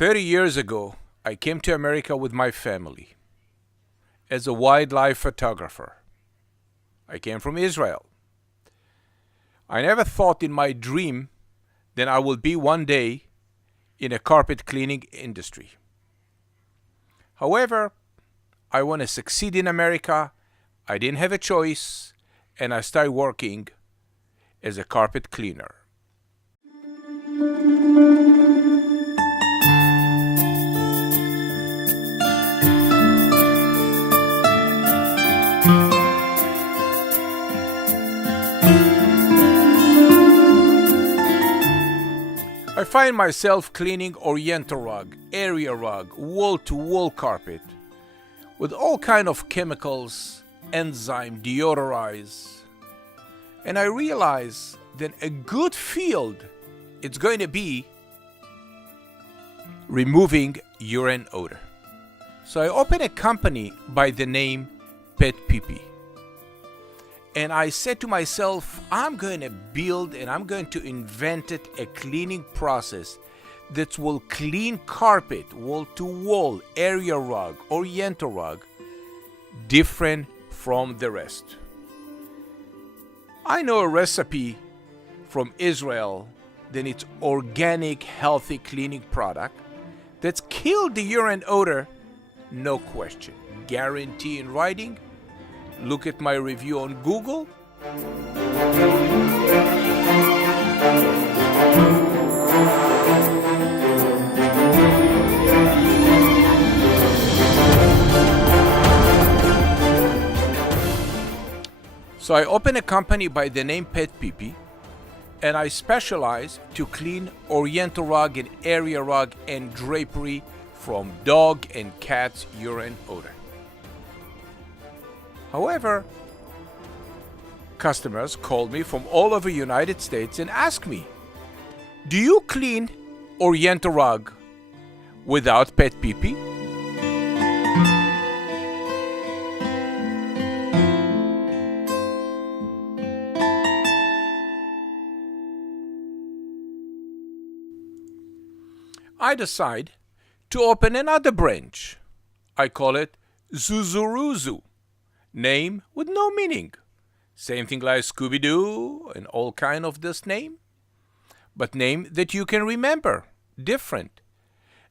30 years ago, I came to America with my family as a wildlife photographer. I came from Israel. I never thought in my dream that I will be one day in a carpet cleaning industry. However, I want to succeed in America. I didn't have a choice, and I started working as a carpet cleaner. I find myself cleaning Oriental rug, area rug, wall-to-wall carpet with all kind of chemicals, enzyme, deodorize. And I realize that a good field it's going to be removing urine odor. So I opened a company by the name PetPeePee. And I said to myself, I'm going to build and I'm going to invent a cleaning process that will clean carpet, wall to wall, area rug, Oriental rug, different from the rest. I know a recipe from Israel, then it's organic, healthy cleaning product that's killed the urine odor, no question. Guarantee in writing. Look at my review on Google. So I opened a company by the name PetPeePee, and I specialize to clean Oriental rug and area rug and drapery from dog and cat's urine odor. However, customers call me from all over the United States and ask me, do you clean Oriental rug without PetPeePee? I decide to open another branch. I call it ZuZuRuZu. Name with no meaning. Same thing like Scooby-Doo and all kind of this name. But name that you can remember. Different.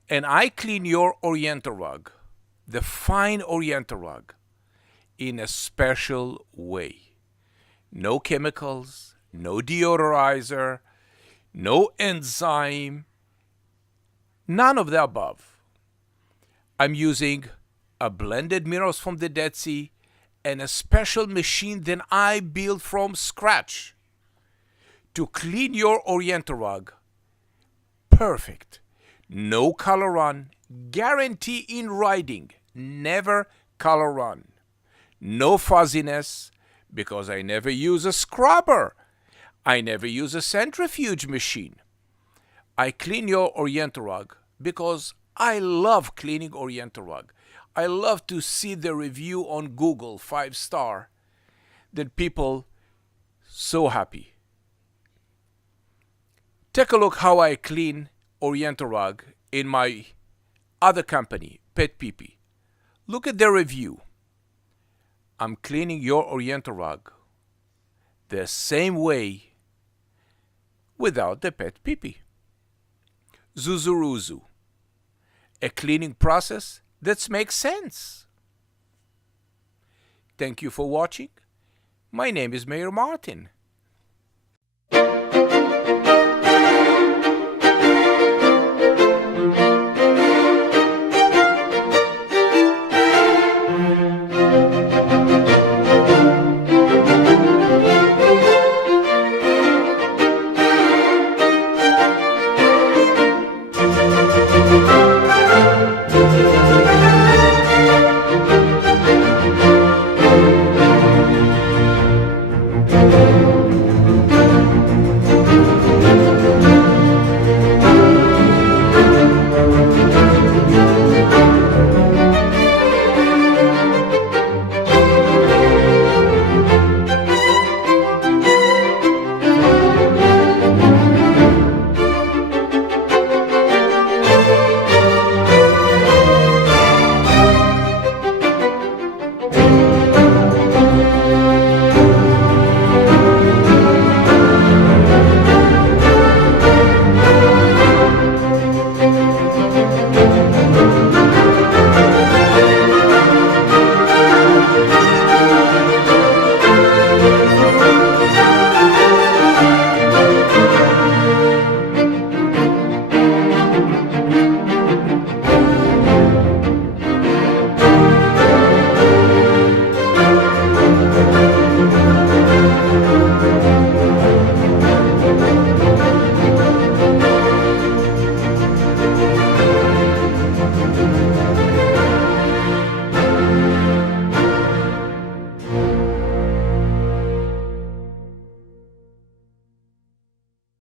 And I clean your Oriental rug, the fine Oriental rug, in a special way. No chemicals, no deodorizer, no enzyme, none of the above. I'm using a blended minerals from the Dead Sea and a special machine that I built from scratch to clean your Oriental rug. Perfect. No color run. Guarantee in writing. Never color run. No fuzziness because I never use a scrubber. I never use a centrifuge machine. I clean your Oriental rug because I love cleaning Oriental rug. I love to see the review on Google, 5-star, that people so happy. Take a look how I clean Oriental rug in my other company, PetPeePee. Look at the review. I'm cleaning your Oriental rug the same way without the PetPeePee. ZuZuRuZu, a cleaning process that makes sense. Thank you for watching. My name is Mayor Martin.